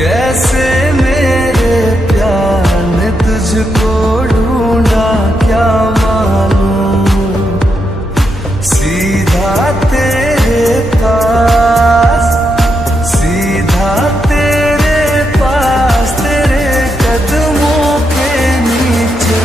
कैसे मेरे प्यार ने तुझको ढूंढा क्या मालूम, सीधा तेरे पास, सीधा तेरे पास, तेरे कदमों के नीचे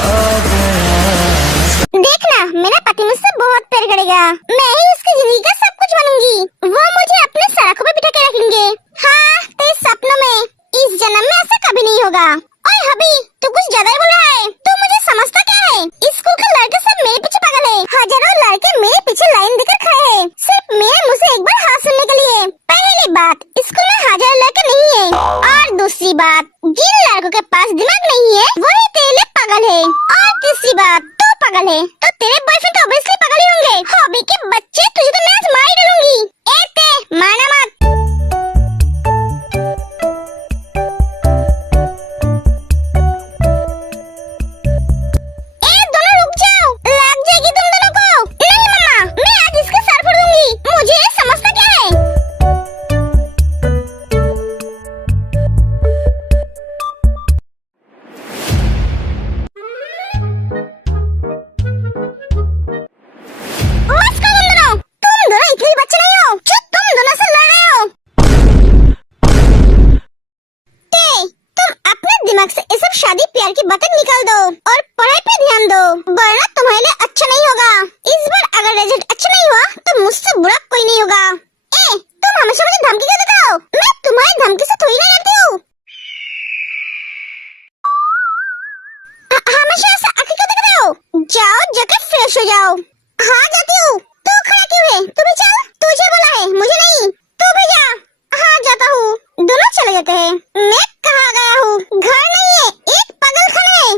आ गया। देखना मेरा पति मुझसे बहुत प्यार करेगा, मैं ही उसकी जिंदगी का सब कुछ बनूंगी, वो मुझे अपने सड़कों पे बिठा के रखेंगे। हाँ, तेरे सपनों में, इस जन्म में ऐसा कभी नहीं होगा। ओए हबी, तू कुछ ज्यादा ही बोल रहा है, तू मुझे समझता क्या है? स्कूल के लड़के सब मेरे पीछे पागल है, हजारों लड़के मेरे पीछे लाइन देकर खड़े हैं, सिर्फ मेरे मुंह से एक बार हाँ सुनने के लिए। पहली बात, स्कूल में हजारों लड़के नहीं है, और दूसरी बात, जिन लड़कों के पास दिमाग नहीं है वही तेरे लिए पागल है, और तीसरी बात, तू पागल है तो तेरे बॉयफ्रेंड तो ऑब्वियसली पागल ही होंगे। हॉबी के बच्चे, तुझे तो मैं आज मार ही डालूंगी। मारना मत। दोनों रुक जाओ, लग जाएगी तुम दोनों को। नहीं मम्मा, मैं आज इसका सर फोड़ दूंगी, मुझे समझता क्या है? बस करो तुम दोनों इतने बच्चे नहीं हो जो तुम दोनों से लड़ रहे हो। तुम अपने दिमाग से ये सब शादी प्यार की बातें निकाल दो और पढ़ाई पे ध्यान दो, वरना तुम्हारे लिए अच्छा नहीं होगा। इस बार अगर रिजल्ट अच्छा नहीं हुआ तो मुझसे बुरा कोई नहीं होगा। तुम हमेशा मुझे धमकी क्यों देते हो? मैं तुम्हारी धमकी से थोड़ी ना डरती हूँ। हमेशा ऐसा आंखें क्यों देख रहे हो? जाओ जाकर फ्रेश हो जाओ। हाँ जाती हूँ। तू खड़ा क्यों है? तू भी चल, तुझे बोला है, मुझे नहीं। तू भी जा। हाँ जाता हूँ। दोनों चले जाते हैं। मैं कहाँ गया हूँ? घर नहीं है, एक पागल खाना है।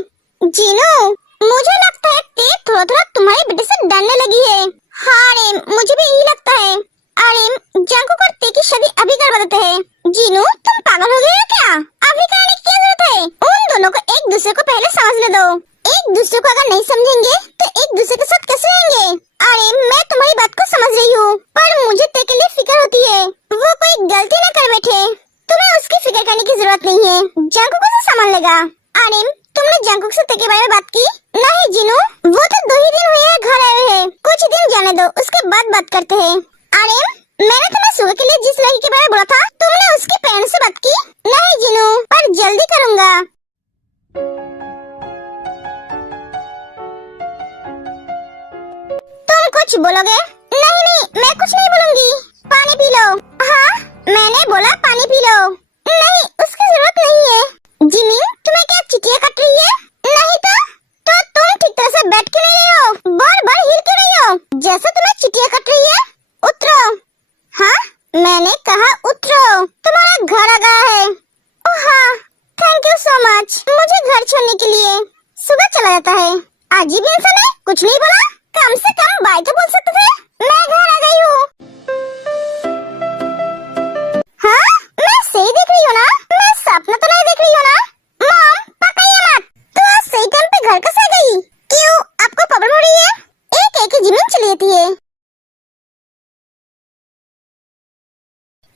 जीनू, मुझे लगता है ते थोड़ा थोड़ा तुम्हारे बेटे से डरने लगी है। हाँ रेम, मुझे भी यही लगता है। अरे जंकुक और ते की शादी अभी करवा देते हैं। जीनू, तुम पागल हो गए हो क्या? अभी कराने की क्या जरूरत है? उन दोनों को एक दूसरे को पहले समझ ले दो। एक दूसरे को अगर नहीं समझेंगे तो एक दूसरे के साथ कैसे रहेंगे? अरे मैं तुम्हारी बात को समझ रही हूँ, पर मुझे ते के लिए फिक्र होती है। वो कोई गलती न कर बैठे, तुम्हें उसकी फिक्र करने की जरूरत नहीं है। जंकुक उसे संभाल लेगा। अरे तुमने जंकुक से ते के बारे में बात की? नहीं जीनू, वो तो 2 ही दिन हुए हैं घर आए हुए, कुछ दिन जाने दो, उसके बाद बात करते हैं। अरे मैंने तुम्हें सुबह के लिए जिस लड़की के बारे में बोला था, तुमने उसके पेरेंट्स से बात की? नहीं जीनू, पर जल्दी करूँगा। तुम कुछ बोलोगे? नहीं नहीं, मैं कुछ नहीं बोलूंगी। पानी पी लो। हाँ, मैंने बोला पानी पी लो। नहीं, उसकी जरूरत नहीं है। जिमी, तुम्हें क्या चिटिया कट रही है? नहीं तो तुम ठीक तरह से बैठ क्यों नहीं रही हो? बार बार हिल क्यों रही हो? जैसे तुम्हें चिटिया कट रही है। उतरो। हाँ, मैंने कहा उतरो, तुम्हारा घर आ गया है। ओह हाँ, थैंक यू सो मच मुझे घर छोड़ने के लिए। सुबह चला जाता है। अजीब इंसान है, कुछ नहीं बोला, कम से कम बाय तो बोल सकते थे। मैं घर आ गई हूँ। हाँ, मैं सही देख रही हूँ ना? मैं सपना तो नहीं देख रही हूँ ना? मॉम, पकाइए मत। तो आज सही टाइम पे घर कैसे आ गई? क्यों, आपको प्रॉब्लम हो रही है? एक एक जमीन चली जाती है।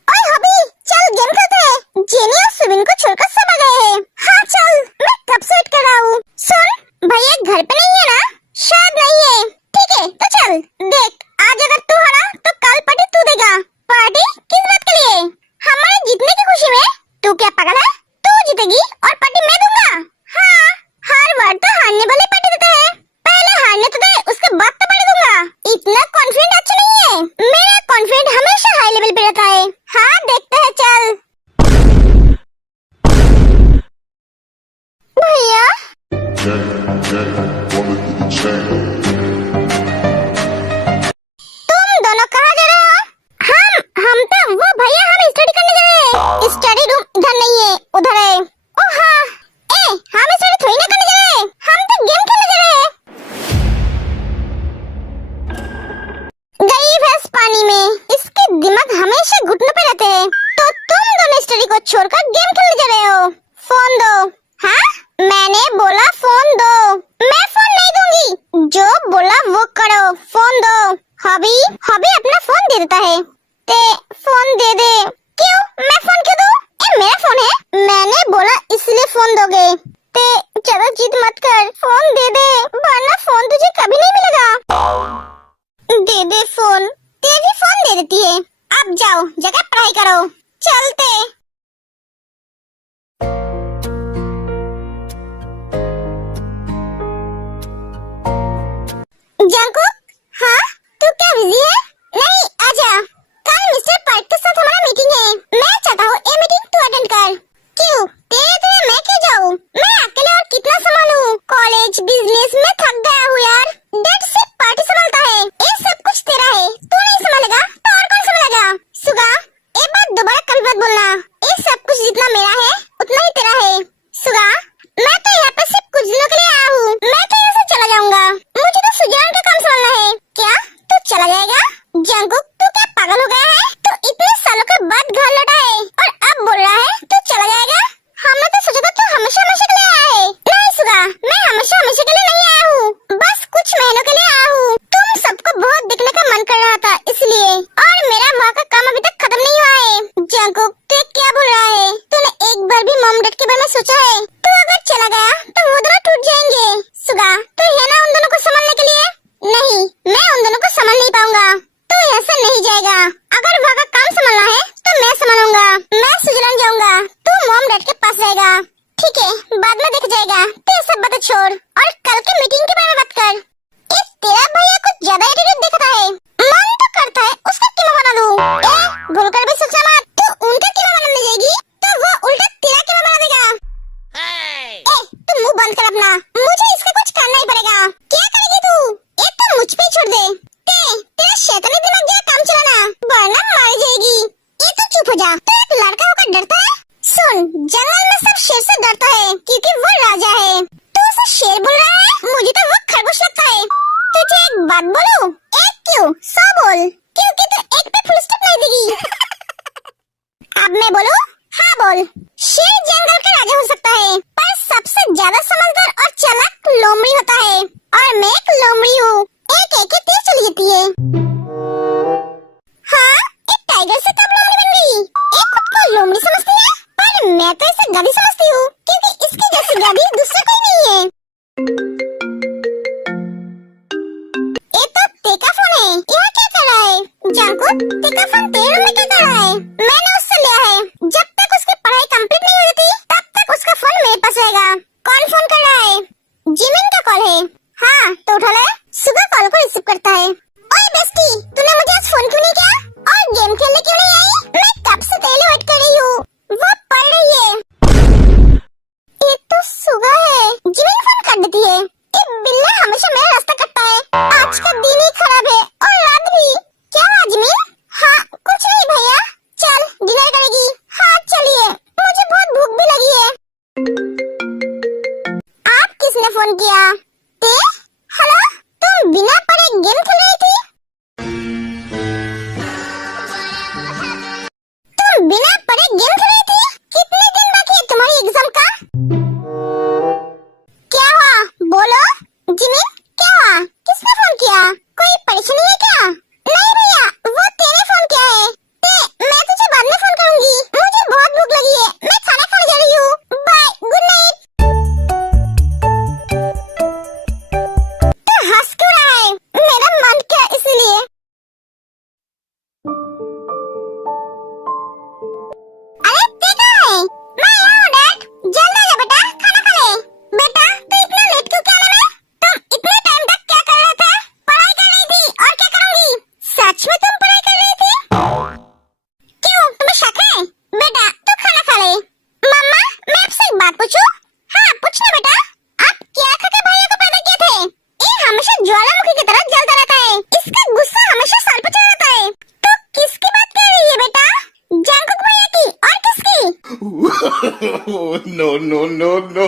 ओए हबी, चल गेम खेलते हैं। जेनी और सुबिन को छोड़कर सब आ गए हैं। हाँ चल, मैं कब से वेट कर रहा हूँ। सुन, भैया घर पे नहीं है ना? शायद नहीं है। ठीक है तो चल, देख आज अगर तू हारा तो कल पार्टी तू देगा। पार्टी किस बात के लिए? हमारे जीतने की खुशी में। तू क्या पागल है? तू जीतेगी और पार्टी मैं दूंगा। हाँ, हर बार तो हारने वाले पार्टी देते हैं। पहले हारने तो दे, उसके बाद तो पार्टी दूंगा। इतना कॉन्फिडेंट अच्छा नहीं है। मेरा कॉन्फिडेंट हमेशा हाई लेवल पे रहता है। हाँ देखते हैं, चल। भैया तुम दोनों कहाँ जा रहे हो? हम तो वो भैया, हम स्टडी करने जा रहे हैं। स्टडी रूम इधर नहीं है, उधर है। ओह हाँ, हम स्टडी थोड़ी ना करने जा रहे हैं, हम तो गेम खेलने जा रहे हैं। गई भैंस पानी में, इसके दिमाग हमेशा घुटनों पे रहते हैं। तो तुम दोनों स्टडी को छोड़कर गेम खेलने जा रहे हो? फोन दो। हाँ, मैंने बोला फोन दो। मैं फोन नहीं दूंगी, जो बोला वो करो। फोन दो। हॉबी अपना फोन दे देता है। ते फोन दे दे। क्यों, मैं फोन क्यों दूं? ये मेरा फोन है, मैंने बोला इसलिए फोन दोगे। ते ज्यादा जिद मत कर, फोन दे दे वरना फोन तुझे कभी नहीं मिलेगा। दे दे फोन। ते भी फोन दे देती है। अब जाओ जगह पढ़ाई करो। चलते। जंकुक, हाँ तू क्या बिजी है? नहीं आजा, कल मिस्टर पार्क के साथ हमारा मीटिंग है। मैं चाहता हूँ ये मीटिंग तू अटेंड कर। क्यों? तेरे तेरे मैं क्यों जाऊँ? मैं अकेले और कितना संभालूं? कॉलेज बिजनेस में थक गया हूँ यार। डेट सिर्फ पार्टी संभालता है, ये सब कुछ तेरा है। तू नहीं संभालेगा तो और कौन संभालेगा? सुगा, ये बात दोबारा कभी मत बोलना। ये सब कुछ जितना मेरा है उतना ही तेरा है। सुगा, मैं तो यहाँ पे सिर्फ कुछ दिनों के लिए आया हूँ। मैं तो यहाँ से चला जाऊंगा। मुझे तो सुजान का काम संभालना है। क्या तू चला जाएगा? जंकुक, तू क्या पागल हो गया है? तू इतने सालों के बाद घर लौटा है और अब बोल रहा है तू चला जाएगा? हमने तो सोचा था तू हमेशा हमेशा के लिए आया है। नहीं सुगा, मैं हमेशा हमेशा के लिए नहीं आया हूँ, बस कुछ महीनों के लिए आया हूँ। तुम सबको बहुत देखने का मन कर रहा था इसलिए, और मेरा वहाँ का काम अभी तक खत्म नहीं हुआ है। जंकुक, तू क्या बोल रहा है? तूने एक बार भी मॉम डैड के बारे में सोचा है? तू अगर चला गया तो वो दोनों टूट जाएंगे। सुगा, तू है ना उन दोनों को संभालने के लिए? नहीं, मैं उन दोनों को संभाल नहीं पाऊंगा। तू यहाँ से नहीं जाएगा। अगर वहाँ का काम संभालना है तो मैं संभालूंगा। मैं स्विट्जरलैंड जाऊंगा, तू मॉम डैड के पास जाएगा। ठीक है, बाद में देख जाएगा। तू ये सब बातें छोड़ और कल के मीटिंग के बारे में बात कर। ये तेरा भैया कुछ ज्यादा एटीट्यूड दिखाता है। मन तो करता है उसका कीमा बना दूं। ए, भूलकर भी सोचना मत। तू उनका कीमा बनाने जाएगी तो वो उल्टा तेरा कीमा बना देगा। तू मुंह बंद कर अपना। मुझे इसका कुछ करना ही पड़ेगा। क्या करेगी तू? ये तो मुझ पे ही छोड़ दे। तेरा शैतानी दिमाग जरा काम चलाना वरना मारी जाएगी। ये तो चुप हो जा। तू एक लड़का होकर डरता है? सुन, जंगल में सब शेर से डरता है क्योंकि वो राजा है। तू उसे शेर बोल रहा है? मुझे तो वो खरगोश लगता है। तुझे एक बात बोलूं? एक क्यों, 100 बोल, क्योंकि तू एक पे फुल स्टॉप नहीं देगी। अब मैं बोलूं? हाँ बोल। शेर जंगल का राजा हो सकता है पर सबसे ज्यादा समझदार और चालाक लोमड़ी होता है, और मैं एक लोमड़ी हूँ। एक एक तीर चली जाती है। हाँ, एक टाइगर से कब लोमड़ी बन गई? एक खुद को लोमड़ी समझती है पर मैं तो इसे गधी समझती हूँ क्योंकि इसकी जैसी गधी दूसरा कोई नहीं है। ये तो तेका फोन है, यहाँ क्या कर रहा है? जंकुक, तेका फोन तेरे रूम में क्या कर रहा है? मैंने उससे लिया है। जब तक उसकी पढ़ाई कंप्लीट नहीं होती तब तक उसका फोन मेरे पास रहेगा। कौन फोन कर रहा है? जिमिन का कॉल है। हाँ तो उठा ले। सुबह कॉल को रिसीव करता है। ओए बेस्टी, तूने मुझे आज फोन क्यों नहीं किया? और गेम खेलने क्यों नहीं आई? मैं कब से तेरे लिए वेट कर रही हूँ। वो पढ़ रही है। ये तो सुगा है। जिमिन फोन कर देती है। ये बिल्ला हमेशा मेरा रास्ता कटता है। आज का दिन ही खराब है और रात भी। क्या हुआ जिमिन? हाँ कुछ नहीं भैया। चल डिनर करेगी? हाँ चलिए, मुझे बहुत भूख भी लगी है। आप किसने फोन किया? ते? हेलो, तुम बिना पढ़े गेम खेल रही थी? तुम बिना पढ़े गेम खेल रही थी? कितने दिन बाकी है तुम्हारी एग्जाम का? क्या हुआ बोलो? जिमिन क्या हुआ? किसने फोन किया? कोई परेशानी है क्या? नहीं भैया, वो तेरे फोन किया है। मैं तुझे बाद में फोन करूंगी। मुझे बहुत भूख लगी है, मैं खाना खाने जा रही हूँ। Bye, good night. तू हंस क्यों रहा है? मेरा मन क्या इसीलिए। अरे ते कहाँ है? मैं यहाँ हूँ डैड। जल्द आ जा बेटा, खाना खा ले। बेटा तू इतना लेट क्यों क्या आया? तुम इतने टाइम तक क्या कर रहा था? पढ़ाई कर रही थी, और क्या करूंगी? सच में तुम पढ़ाई कर रही थी? क्यों, तुम्हें शक है? बेटा तू खाना खा ले। मम्मा, मैं आपसे एक बात पूछूं? हाँ पूछना बेटा। आप क्या खा के भैया को पैदा किए थे? ये हमेशा ज्वालामुखी की तरह जलता रहता है। इसका गुस्सा हमेशा सर पे चढ़ जाता है। तो किसकी बात कर रही है बेटा? जंकुक भैया की और किसकी? No, no, no, no.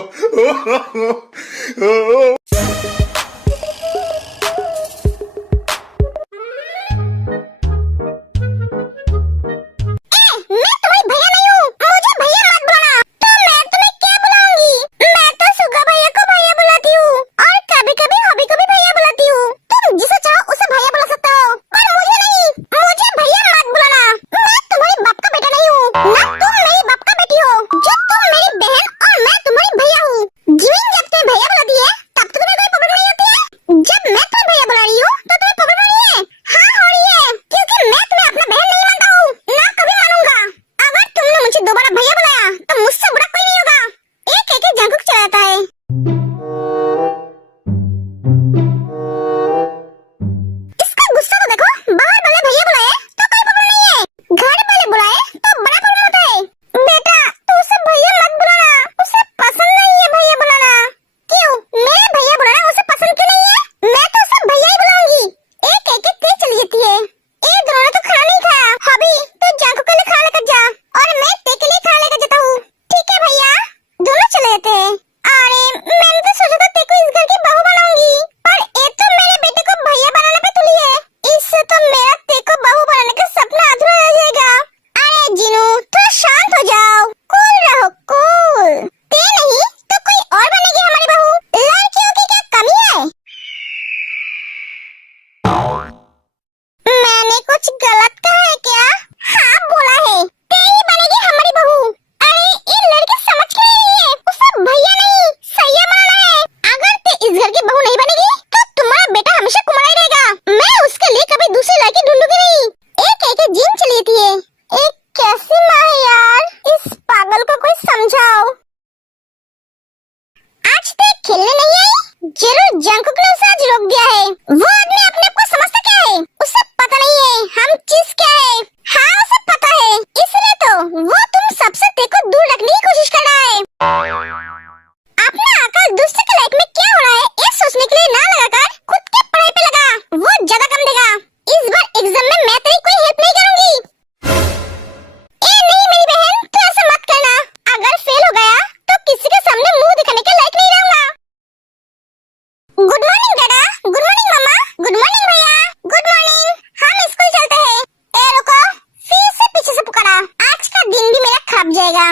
मैं तुम्हारी भैया नहीं हूँ, मुझे भैया मत बुलाना। तो मैं तुम्हें क्या बुलाऊंगी? मैं तो सुगा भैया को भैया बुलाती हूँ और कभी कभी हॉबी को भी भैया बुलाती हूँ। तुम जिसे चाहो उसे भैया बुला सकते हो, पर मुझे नहीं। मुझे भैया मत बुलाना। मैं तुम्हारे बाप का बेटा नहीं हूँ, ना तुम मेरी बाप का बेटी देती है। एक कैसी माँ है यार, इस पागल को कोई समझाओ। आज तो खेलने नहीं आई, जरूर जंकुक ने उसे आज रोक दिया है। वो आदमी अपने आप को समझता क्या है, उसे पता नहीं है हम चीज क्या है। हाँ उसे पता है, इसलिए तो वो तुम सबसे तेरे को दूर रखने की कोशिश कर रहा है। अपना अकल दूसरे के लाइफ में क्या हो रहा है ये सोचने के लिए ना लगाकर खुद के पढ़ाई पे लगा, वो ज्यादा कम देगा। इस बार एग्जाम में मैं तेरी कोई हेल्प नहीं करूंगी। ए नहीं मेरी बहन, तू ऐसा मत करना, अगर फेल हो गया तो किसी के सामने मुंह दिखाने के लायक नहीं रहूंगा। गुड मॉर्निंग दादा, गुड मॉर्निंग मामा, गुड मॉर्निंग भैया, गुड मॉर्निंग। हम स्कूल चलते हैं। ए रुको, फिर से पीछे से पुकारा, आज का दिन भी मेरा खराब जाएगा।